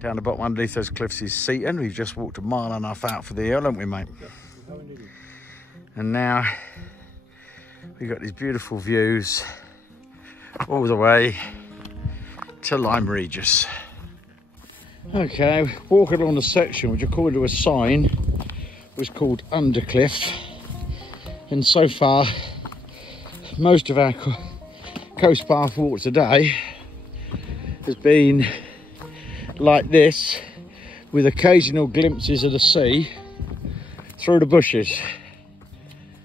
Down the bottom underneath those cliffs is Seaton. We've just walked a mile and a half out for the hill, haven't we, mate? And now we've got these beautiful views all the way to Lyme Regis. Okay, walking along the section which according to a sign was called Undercliff, and so far most of our coast path walk today has been like this, with occasional glimpses of the sea through the bushes.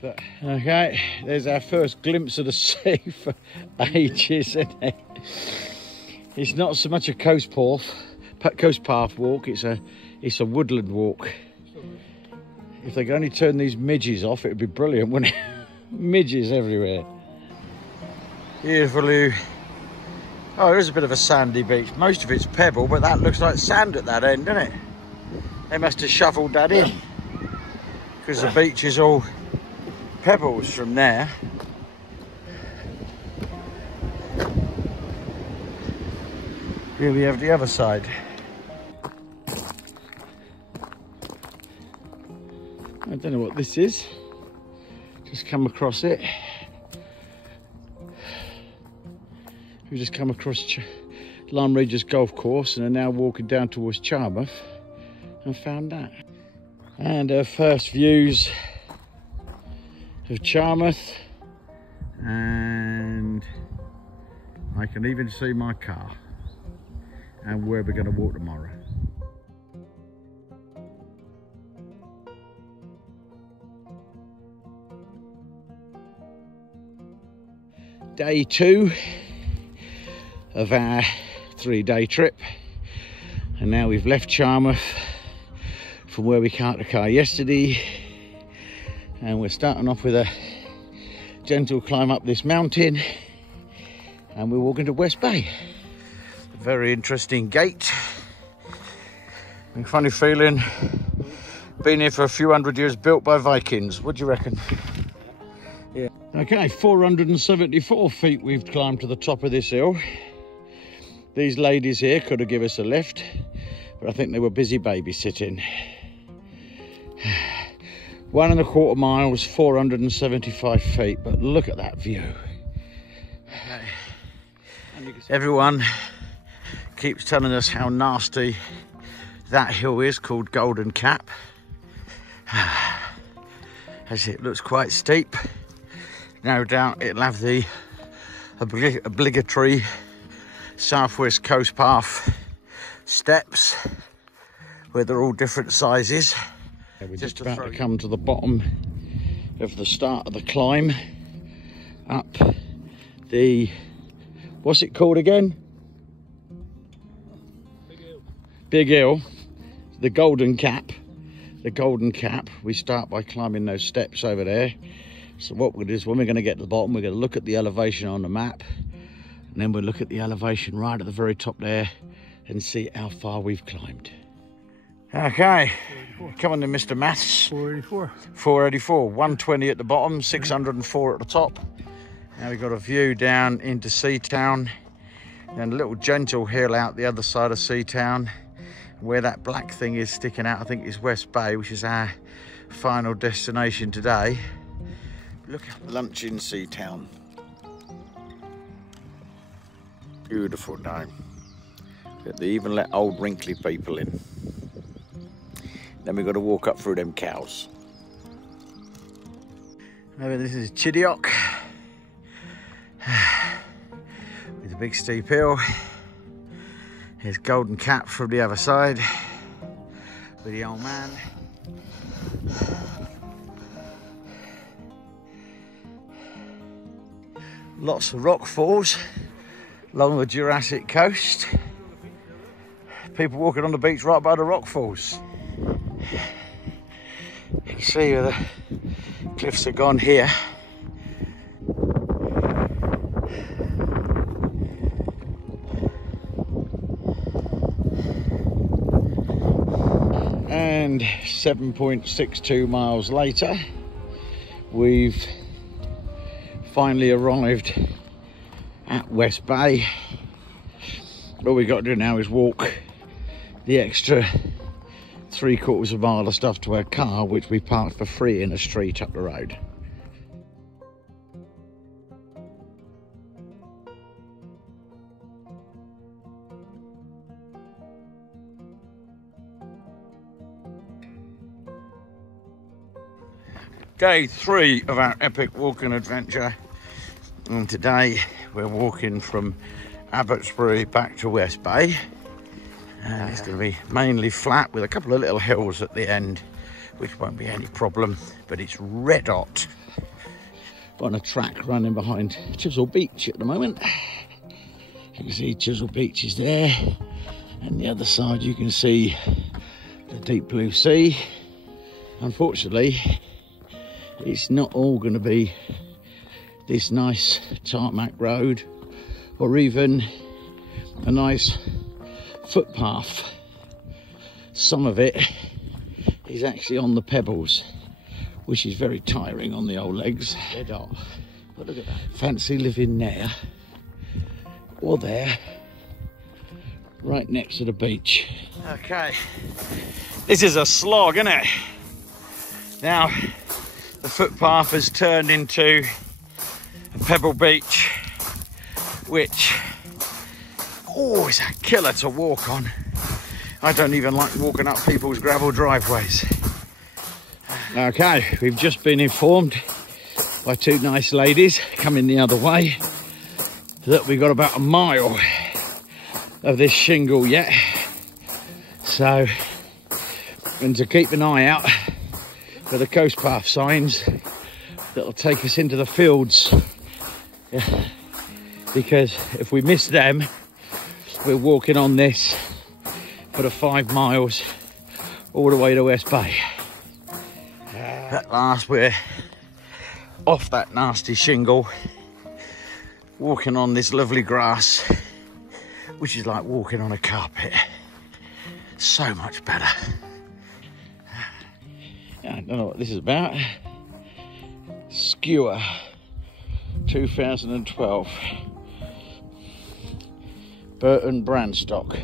But okay, there's our first glimpse of the sea for ages, isn't it? It's not so much a coast path walk, it's a woodland walk. If they could only turn these midges off, it would be brilliant, wouldn't it? Midges everywhere. Beautiful. Oh, there is a bit of a sandy beach. Most of it's pebble, but that looks like sand at that end, doesn't it? They must have shoveled that in, because the beach is all pebbles from there. Here we have the other side. I don't know what this is. Just come across it. We've just come across Lyme Regis golf course and are now walking down towards Charmouth and found that. And our first views of Charmouth, and I can even see my car and where we're going to walk tomorrow. Day 2 of our 3-day trip, and now we've left Charmouth from where we parked the car yesterday, and we're starting off with a gentle climb up this mountain, and we're walking to West Bay. A very interesting gate. A funny feeling, been here for a few hundred years, built by Vikings. What do you reckon? Yeah. Okay, 474 feet we've climbed to the top of this hill. These ladies here could have given us a lift, but I think they were busy babysitting. 1¼ miles, 475 feet, but look at that view. Okay. Everyone keeps telling us how nasty that hill is, called Golden Cap, as it looks quite steep. No doubt it'll have the obligatory Southwest Coast Path steps, where they're all different sizes. Yeah, we're just about to come to the bottom of the start of the climb up the, what's it called again? Big Hill, the Golden Cap. The Golden Cap. We start by climbing those steps over there. So what we'll do is, when we're going to get to the bottom, we're going to look at the elevation on the map, and then we'll look at the elevation right at the very top there and see how far we've climbed. Okay, come on then, Mr. Maths. 484. 484, 120 at the bottom, 604 at the top. Now we've got a view down into Seaton, and a little gentle hill out the other side of Seaton. Where that black thing is sticking out, I think, is West Bay, which is our final destination today. Look at lunch in Seaton. Beautiful day. They even let old wrinkly people in. Then we've got to walk up through them cows. Maybe this is Chidiock. With a big steep hill. Here's Golden Cap from the other side with the old man. Lots of rock falls along the Jurasic Coast. People walking on the beach right by the rock falls. You can see where the cliffs are gone here. And 7.62 miles later, we've finally arrived at West Bay. All we've got to do now is walk the extra 3/4 of a mile of stuff to our car, which we parked for free in a street up the road. Day 3 of our epic walking adventure, and today we're walking from Abbotsbury back to West Bay. It's going to be mainly flat with a couple of little hills at the end, which won't be any problem, but it's red hot. On a track running behind Chisel Beach at the moment. You can see Chisel Beach is there, and the other side you can see the deep blue sea. Unfortunately, it's not all going to be this nice tarmac road or even a nice footpath. Some of it is actually on the pebbles, which is very tiring on the old legs. But look at that. Fancy living there or there, right next to the beach. Okay, this is a slog, isn't it? Now the footpath has turned into a pebble beach, which, oh, is a killer to walk on. I don't even like walking up people's gravel driveways. Okay, we've just been informed by two nice ladies coming the other way that we've got about a mile of this shingle yet. So, and to keep an eye out for the coast path signs that'll take us into the fields. Yeah. Because if we miss them, we're walking on this for the 5 miles all the way to West Bay. At last we're off that nasty shingle, walking on this lovely grass, which is like walking on a carpet. So much better. I don't know what this is about. Skewer 2012 Burton Brandstock.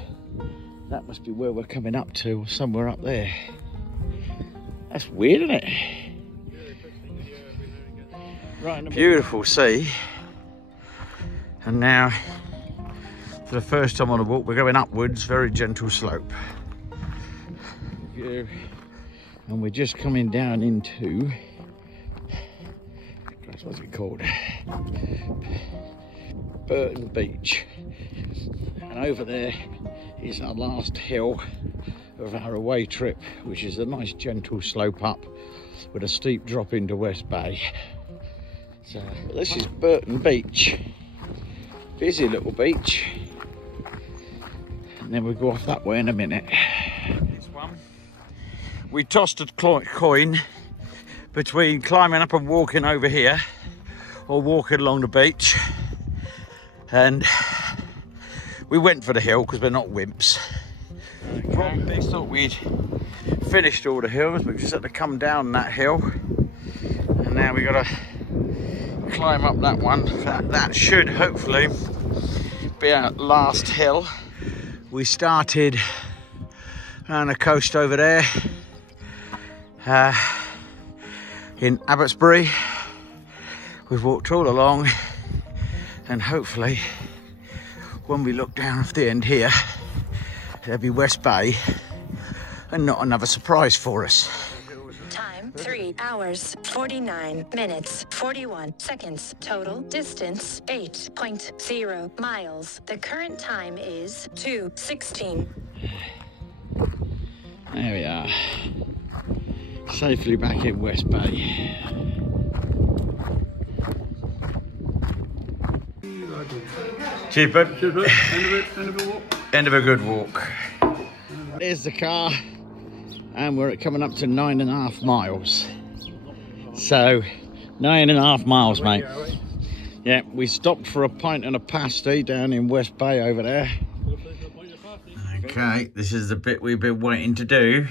That must be where we're coming up to, somewhere up there. That's weird, isn't it? Right, beautiful sea. And now, for the first time on a walk, we're going upwards, very gentle slope. And we're just coming down into, what's it called? Burton Beach. And over there is our last hill of our away trip, which is a nice gentle slope up with a steep drop into West Bay. So this is Burton Beach. Busy little beach. And then we'll go off that way in a minute. This one. We tossed a coin between climbing up and walking over here or walking along the beach, and we went for the hill because we're not wimps. They thought we'd finished all the hills, but we just had to come down that hill, and now we got to climb up that one. That should hopefully be our last hill. We started around the coast over there in Abbotsbury. We've walked all along, and hopefully when we look down off the end here, there'll be West Bay and not another surprise for us. Time 3 hours 49 minutes 41 seconds. Total distance 8.0 miles. The current time is 2:16. There we are, safely back in West Bay. Cheers, bud. Cheers, bud. End of a walk. End of a good walk. There's the car, and we're coming up to 9.5 miles. So 9.5 miles, mate. Yeah, we stopped for a pint and a pasty down in West Bay over there. Okay, this is the bit we've been waiting to do.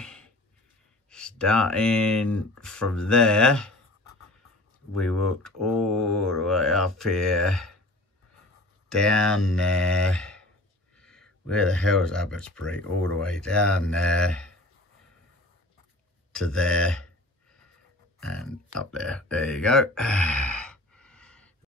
Starting from there, we walked all the way up here, down there, Where the hell is Abbotsbury? All the way down there to there and up there. There you go.